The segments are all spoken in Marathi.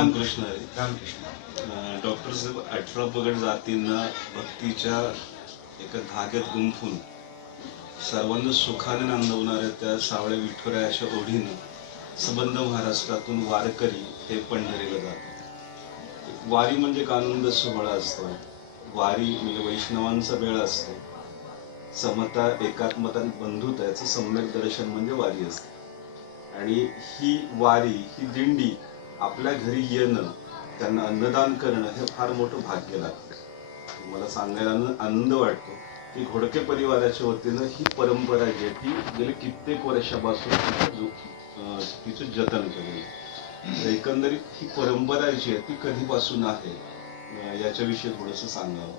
रामकृष्ण हरी रामकृष्ण. डॉक्टर साहेब अठरा पगड जातींना भक्तीच्या एका धाग्यात गुंफून सर्वांना सुखाने नांदवणाऱ्या त्या सावळ्या विठुरायाच्या ओढीनं संबंध महाराष्ट्रातून वारकरी हे पंढरीला जातात. वारी म्हणजे एक आनंद सोहळा असतो. वारी म्हणजे वैष्णवांचा वेळ असतो. समता एकात्मता आणि बंधुता याचं सम्यक दर्शन म्हणजे वारी असते. आणि ही वारी ही दिंडी आपल्या घरी येणं त्यांना अन्नदान करणं हे फार मोठं भाग्य लागतं. मला सांगायला आनंद वाटतो की घोडके परिवाराच्या वतीनं ही परंपरा जी आहे ती गेली कित्येक वर्षापासून तिचं तिचं जतन केलेलं एकंदरीत ही परंपरा जी आहे ती कधीपासून आहे? याच्याविषयी थोडंसं सांगावं.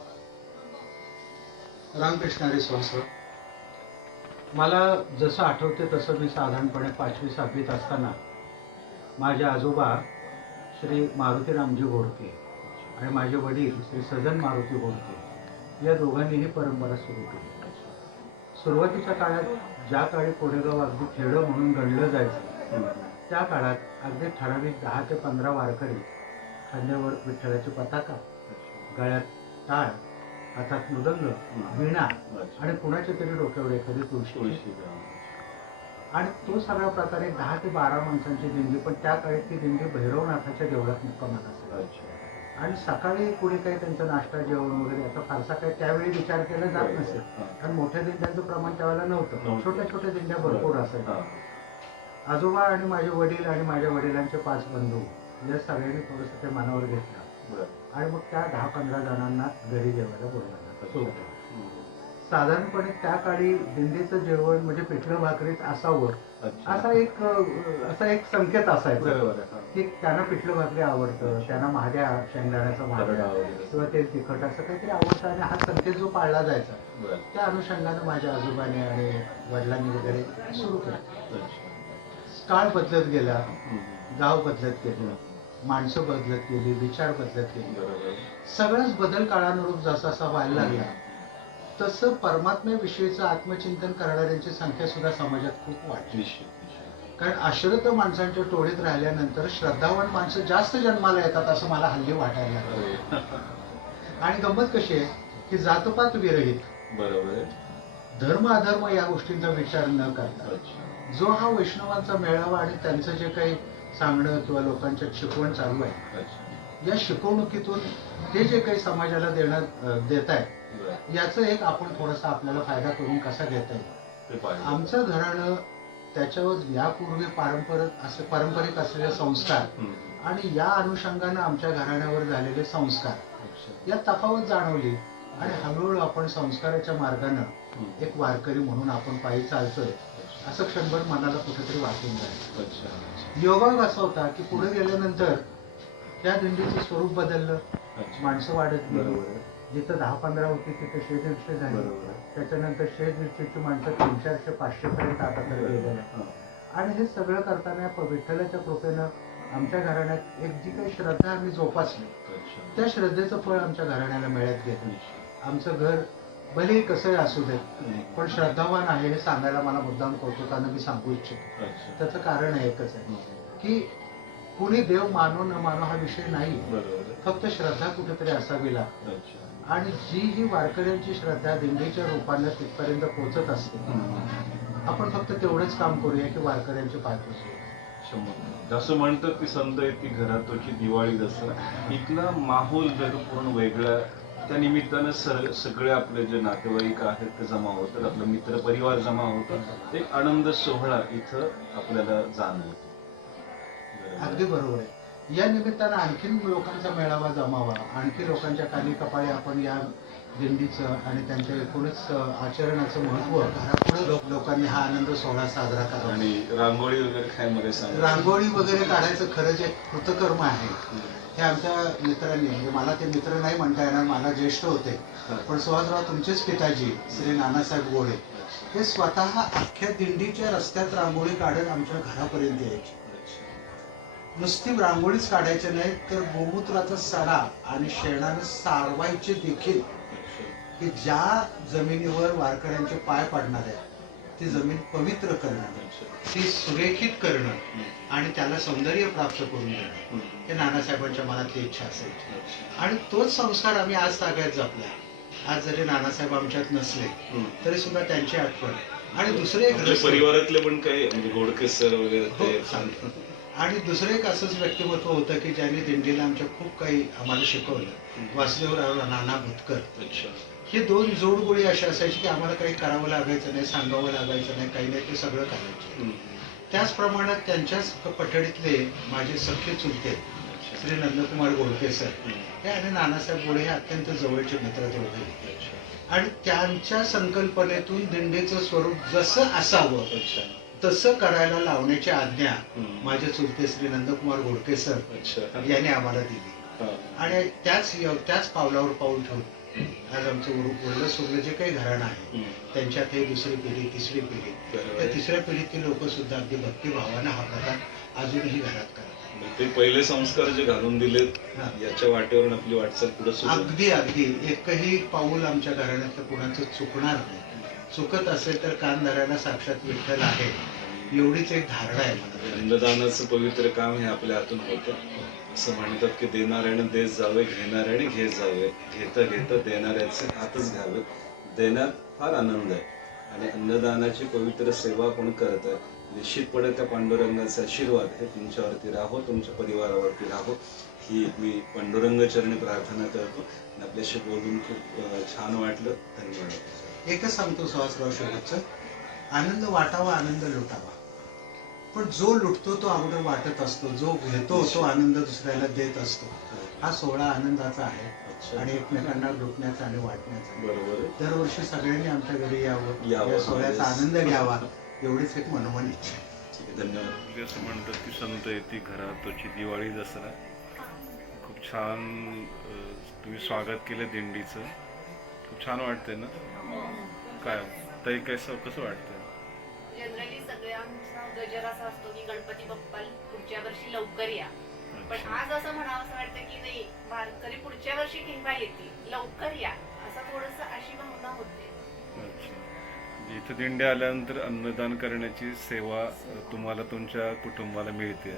रामकृष्ण हरी मला जसं आठवते तसं मी साधारणपणे पाचवी सहावीत असताना माझे आजोबा श्री मारुती रामजी घोडके आणि माझे वडील श्री सजन मारुती घोडके या दोघांनी ही परंपरा सुरू केली. सुरुवातीच्या काळात ज्या काळी कोरेगाव अगदी खेडं म्हणून गणलं जायचं त्या काळात अगदी ठराविक दहा ते पंधरा वारकरी खांद्यावर विठ्ठलाची पताका गळ्यात टाळ हातात मृदंग वीणा आणि कुणाच्या तरी डोक्यावर एखादी तुळशी आणि तो सगळा प्रकारे दहा ते बारा माणसांची दिंडी पण त्या काळी ती दिंडी भैरवनाथाच्या देवळात मुक्कामात असेल अच्छा. आणि सकाळी कुणी काही त्यांचा नाश्ता जेवण वगैरे याचा फारसा काही त्यावेळी विचार केला जात नसेल. कारण मोठ्या दिंड्यांचं प्रमाण त्यावेळेला नव्हतं. छोट्या छोट्या दिंड्या भरपूर असायच्या. आजोबा आणि माझे वडील आणि माझ्या वडिलांचे पाच बंधू या सगळ्यांनी थोडंसं ते मनावर घेतलं. आणि मग त्या दहा पंधरा जणांना घरी जेवायला बोलवलं अच्छा. साधारणपणे त्या काळी दिंडीचं जेवण म्हणजे पिठलं भाकरीत असावं. असा एक असा एक संकेत असायचा. की त्यांना पिठलं भाकरी आवडतं त्यांना महाद्या शेंगदाण्याचा महाद्या. किंवा तेल तिखट असं काहीतरी आवडतं आणि हा संकेत जो पाळला जायचा. त्या अनुषंगानं माझ्या आजोबाने आणि वडिलांनी वगैरे सुरू केलं. काळ बदलत गेला. गाव बदलत गेलं माणसं बदलत गेली विचार बदलत गेले बरोबर सगळाच बदल काळानुरूप जसा जसा व्हायला लागला तसं परमात्म्याविषयीचं आत्मचिंतन करणाऱ्यांची संख्या सुद्धा समाजात खूप वाढली कारण आश्रित माणसांच्या टोळीत राहिल्यानंतर श्रद्धावान माणसं जास्त जन्माला येतात असं मला हल्ली वाटायला लागलं. आणि गंमत कशी आहे की जातपात विरहित बरोबर धर्म अधर्म या गोष्टींचा विचार न करता. जो हा वैष्णवांचा मेळावा आणि त्यांचं जे काही सांगणं किंवा लोकांच्या शिकवण चालू आहे. या शिकवणुकीतून ते जे काही समाजाला देणं देत आहे बरं. याचं एक आपण थोडासा आपल्याला फायदा करून कसा घेता येईल. आमचं घराणं त्याच्यावर यापूर्वी पारंपरिक असे पारंपरिक असलेले संस्कार. आणि या अनुषंगानं आमच्या घराण्यावर झालेले संस्कार. या तफावत जाणवली आणि हळूहळू आपण संस्काराच्या मार्गानं. एक वारकरी म्हणून आपण पायी चालतोय. असं क्षणभर मनाला कुठेतरी वाटून जाईल. योगायोग असा होता की पुढे गेल्यानंतर त्या दिंडीचं स्वरूप बदललं. माणसं वाढत गेली. जिथं दहा पंधरा होती तिथे शे दीडशे झाली. त्याच्यानंतर शे दीडशेची माणसं तीन चारशे पाचशे पर्यंत आता तर गेलेली. आणि हे सगळं करताना विठ्ठलाच्या कृपेनं आमच्या घराण्यात एक जी काही श्रद्धा आम्ही जोपासली. त्या श्रद्धेचं फळ आमच्या घराण्याला मिळत घेतलं निश्चित. आमचं घर भलेही कसंही असू दे. पण श्रद्धावान आहे हे सांगायला मला मुद्दाम कौतुकानं मी सांगू इच्छितो. त्याचं कारण आहे एकच आहे. की कुणी देव मानो न मानो हा विषय नाही. फक्त श्रद्धा कुठेतरी असावी लागते. आणि जी ही वारकऱ्यांची श्रद्धा दिंडीच्या रूपानं तिथपर्यंत पोहोचत असते. आपण फक्त तेवढंच काम करूया की वारकऱ्यांचे पुसूया शंभर जसं म्हणतात की संत येते घरातोची दिवाळी दसरा इथला माहोल जर पूर्ण वेगळा त्या निमित्तानं सर सगळे आपले जे नातेवाईक आहेत ते जमा होतात आपला मित्र परिवार जमा होतात एक आनंद सोहळा इथं आपल्याला जाणवतो. अगदी बरोबर आहे. या निमित्तानं आणखीन लोकांचा मेळावा जमावा. आणखी लोकांच्या कानी कपाळी आपण या दिंडीचं आणि त्यांच्या एकूणच आचरणाचं महत्त्व घरापुढे लोक लोकांनी हा आनंद सोहळा साजरा करावा. आणि रांगोळी वगैरे काय मध्ये सांगा. रांगोळी वगैरे काढायचं खरंच एक कृतकर्म आहे. हे आमच्या मित्रांनी म्हणजे मला ते मित्र नाही म्हणता येणार मला ज्येष्ठ होते. पण सुहासराव तुमचेच पिताजी श्री नानासाहेब गोळे हे स्वतः अख्ख्या दिंडीच्या रस्त्यात रांगोळी काढत आमच्या घरापर्यंत यायचे. नुसती रांगोळीच काढायचे नाही तर गोमूत्राचा सडा आणि शेणानं सारवायचे देखील की ज्या जमिनीवर वारकऱ्यांचे पाय पडणार आहेत ती जमीन पवित्र करणं ती सुरेखित करणं आणि त्याला सौंदर्य प्राप्त करून देणं हे नानासाहेबांच्या मनातली इच्छा असायची. आणि तोच संस्कार आम्ही आज ताब्यात जपला. आज जरी नानासाहेब आमच्यात नसले तरी सुद्धा त्यांची आठवण. आणि दुसरे परिवारातले पण काही म्हणजे घोडके सर वगैरे हो. आणि दुसरं एक असंच व्यक्तिमत्व होतं की ज्यांनी दिंडीला आमच्या खूप काही आम्हाला शिकवलं वासुदेवराव नाना भुतकर हे दोन जोडगोळी अशी असायची की आम्हाला काही करावं लागायचं नाही सांगावं लागायचं नाही काही नाही ते सगळं करायचे. त्याचप्रमाणे त्यांच्याच पठडीतले माझे सख्खे चुलते. श्री नंदकुमार गोडके सर. हे आणि नानासाहेब गोडे हे अत्यंत जवळचे मित्र अच्छा. आणि त्यांच्या संकल्पनेतून दिंडीचं स्वरूप जसं असावं. तसं करायला लावण्याची आज्ञा. माझे चुलते श्री नंदकुमार गोडके सर. यांनी आम्हाला दिली. आणि त्याच त्याच पावलावर पाऊल ठेवून आज आमचं उरलं सुरलं जे काही घराणं आहे. त्यांच्यात हे दुसरी पिढी तिसरी पिढी त्या. तिसऱ्या पिढीतील लोक सुद्धा अगदी भक्तिभावानं हा प्रकार अजूनही घरात करतात ते पहिले संस्कार जे घालून दिलेत. याच्या वाटेवरून आपली वाटचाल पुढे. अगदी अगदी एकही पाऊल आमच्या घराण्यातलं कुणाचं चुकणार नाही चुकत असेल तर कान धरायला साक्षात विठ्ठल आहे. एवढीच एक धारणा आहे मला. अन्नदानाचं पवित्र काम हे आपल्या हातून होतं. असं म्हणतात की देणाऱ्याने देत जावे घेणाऱ्याने घेत जावे. घेता घेता देणाऱ्याचे हातच घ्यावे. देण्यात फार आनंद आहे. आणि अन्नदानाची पवित्र सेवा कोण करत आहे? निश्चितपणे त्या पांडुरंगाचा आशीर्वाद हे तुमच्यावरती राहो तुमच्या परिवारावरती राहो. ही मी पांडुरंग चरणी प्रार्थना करतो. आणि आपल्याशी बोलून खूप छान वाटलं. धन्यवाद. एकच सांगतो सुहासराव शेवटचं. आनंद वाटावा आनंद लुटावा. पण जो लुटतो तो अगोदर वाटत असतो. जो घेतो तो आनंद दुसऱ्याला देत असतो. हा सोहळा आनंदाचा आहे. आणि एकमेकांना लुटण्याचा आणि वाटण्याचा. आहे. बरोबर आहे. दरवर्षी सगळ्यांनी आमच्या घरी यावं. यावं. या सोहळ्याचा आनंद घ्यावा. एवढीच एक मनोमन इच्छा आहे. ठीक आहे धन्यवाद. असं म्हणतात की संत येते घरात तोची दिवाळी दसरा. खूप छान तुम्ही स्वागत केलं दिंडीचं. खूप छान वाटतंय ना? काय? ताई कसं कसं वाटतंय? जनरली सगळ्यांचा गजर असा असतो की गणपती बाप्पा पुढच्या वर्षी लवकर या. पण. आज असं म्हणावं असं वाटतं की नाही वारकरी पुढच्या वर्षी येतील. लवकर या. असं थोडस अशी भावना होते. अच्छा. इथं दिंडी आल्यानंतर अन्नदान करण्याची सेवा तुम्हाला तुमच्या कुटुंबाला मिळते.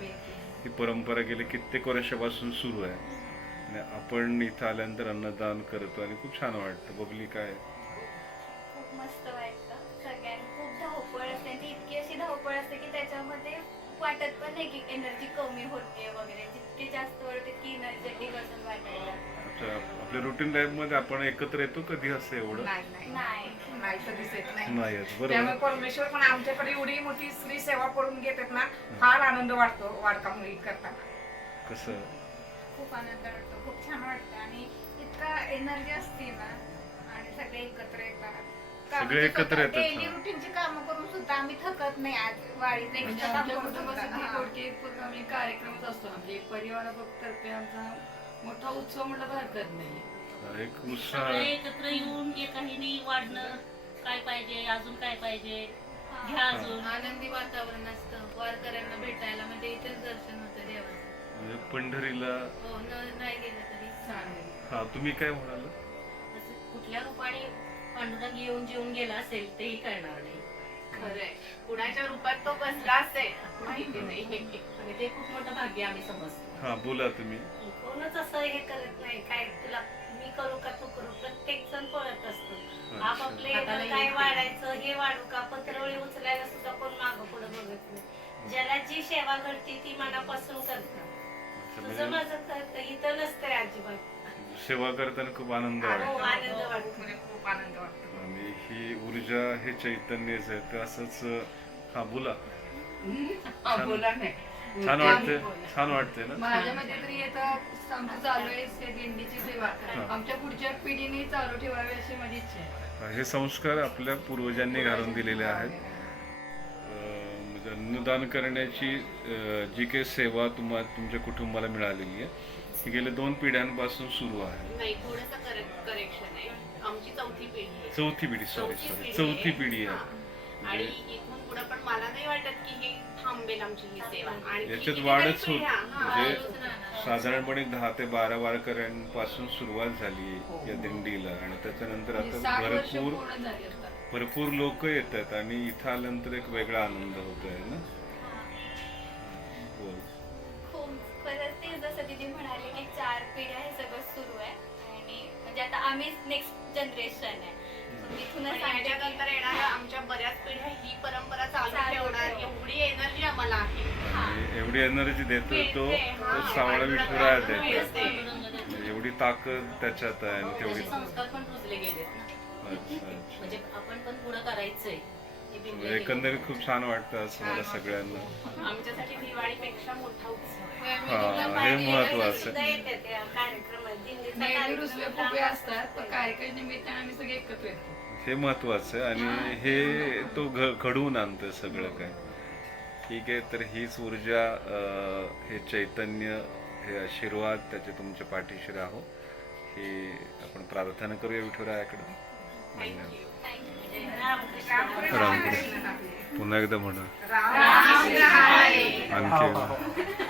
ही परंपरा गेली कित्येक वर्षापासून सुरू आहे. आणि आपण इथं आल्यानंतर अन्नदान करतो आणि खूप छान वाटतं. बबली काय? खूप मस्त वाटतं. सगळ्यांनी खूप धावपळ असते आणि ती इतकी अशी धावपळ असते की त्याच्यामध्ये वाटत पण नाही की एनर्जी कमी होते वगैरे. जितके जास्त वेळ तितकी एनर्जेटिक असं वाटायला. अच्छा आपल्या रुटीन लाईफमध्ये आपण एकत्र येतो कधी असं एवढं? नाही नाही. नाही. नाही कधीच येत नाही. नाही येत त्यामुळे बरोबर परमेश्वर पण आमच्याकडे एवढी मोठी स्त्री सेवा करून घेतात ना फार आनंद वाटतो वाडका मुली करताना. कसं? खूप आनंद वाटतो खूप छान वाटतं आणि इतका एनर्जी असते ना आणि सगळे एकत्र येतात. सगळे एकत्र येतात, डेली. रुटीनची कामं करून सुद्धा आम्ही थकत नाही आज वाडीत म्हणजे एक्स्ट्रा काम आमच्या करून सुद्धा. कुटुंबासाठी हा. थोडके आम्ही कार्यक्रमच असतो म्हणजे परिवारातर्फे आमचा मोठा उत्सव म्हणलं तर हरकत नाही. एक उत्साह. सगळे एकत्र येऊन एकाहीने वाढणं. काय पाहिजे अजून काय पाहिजे? घ्या अजून. आनंदी वातावरण असतं. वारकऱ्यांना भेटायला म्हणजे इथेच दर्शन होतं देवाचं. म्हणजे पंढरीला. हो न- नाही गेलं तरी. चालेल. हा तुम्ही काय म्हणाल? असं कुठल्या रूपाने पांडुरंग येऊन जेवून गेला असेल तेही कळणार नाही. खरंय. कुणाच्या रूपात तो बसला असेल माहिती नाही. आणि ते खूप मोठं भाग्य आम्ही समजतो. हा बोला तुम्ही. कोणच असं हे करत नाही. काय तुला मी करू का तू करू? प्रत्येक जण पळत असतो. आपापले हाताला काय येते. वाढायचं हे वाढू का? पत्रवळी उचलायला सुद्धा कोण मागं पुढे बघत नाही. ज्याला जी सेवा घडते ती मनापासून करतात. अच्छा, तुझं म्हणजे माझं करतं इथं नसतंय अजिबात. सेवा करताना खूप आनंद हो, वाटतो. आनंद वाटतो. म्हणजे खूप आनंद वाटतो. आणि ही ऊर्जा हे चैतन्यच आहे तर असंच हा बोला हा, बोला नाही. छान वाटतंय छान वाटतंय ना? माझ्या मध्ये तरी आता आमचं चालू आहे से दिंडीची सेवा. आमच्या पुढच्या पिढीने चालू ठेवावी अशी माझी इच्छा आहे. हे संस्कार आपल्या पूर्वजांनी घालून दिलेले आहेत. अं, म्हणजे अन्नदान करण्याची अं, जी काही सेवा तुम्हा तुमच्या कुटुंबाला मिळालेली आहे ही गेल्या दोन पिढ्यांपासून सुरू आहे. नाही थोडस करेक्शन आहे. आमची चौथी पिढी आहे. चौथी पिढी सॉरी चौथी सॉरी पिढी चौथी आहे. पिढी. आहे. आणि इथून पुढे पण मला नाही वाटत की हे थांबेल आमची ही सेवा. आणि याच्यात कितीतरी वाढच होत म्हणजे. साधारणपणे दहा ते बारा वारकऱ्यांपासून सुरुवात झाली या दिंडीला. आणि त्याच्यानंतर म्हणजे आता भरपूर भरपूर लोक येतात आणि इथं आल्यानंतर एक वेगळा आनंद होतोय ना? आम्हीच नेक्स्ट जनरेशन आहे. तिथूनच पण आमच्या याच्यानंतर येणाऱ्या आमच्या बऱ्याच पिढ्या ही परंपरा चालू ठेवणार ठेवू. एवढी एनर्जी आम्हाला आहे. एवढी एनर्जी देतोय तो. सावळा देतो मिळते. एवढी ताकद त्याच्यात आहे आणि तेवढी त्याचे संस्कार पण रुजले गेलेत ना. अच्छा अच्छा. म्हणजे आपण पण पुढे करायचंय. हे गेले. एकंदरीत खूप छान वाटतं असं मला सगळ्यांना. आमच्यासाठी दिवाळीपेक्षा मोठा उत्सव. हा हे महत्वाचं असतात कार्यक्रम निमित्ताने आम्ही सगळे एकत्र येतो. हे महत्वाचं आहे आणि हे. तो घ घडवून आणतं सगळं काय. ठीक आहे तर हीच ऊर्जा हे चैतन्य हे आशीर्वाद त्याचे तुमच्या पाठीशी राहो. हे आपण प्रार्थना करूया विठुरायाकडे धन्यवाद. रामकृष्ण पुन्हा एकदा म्हणा. आणखी.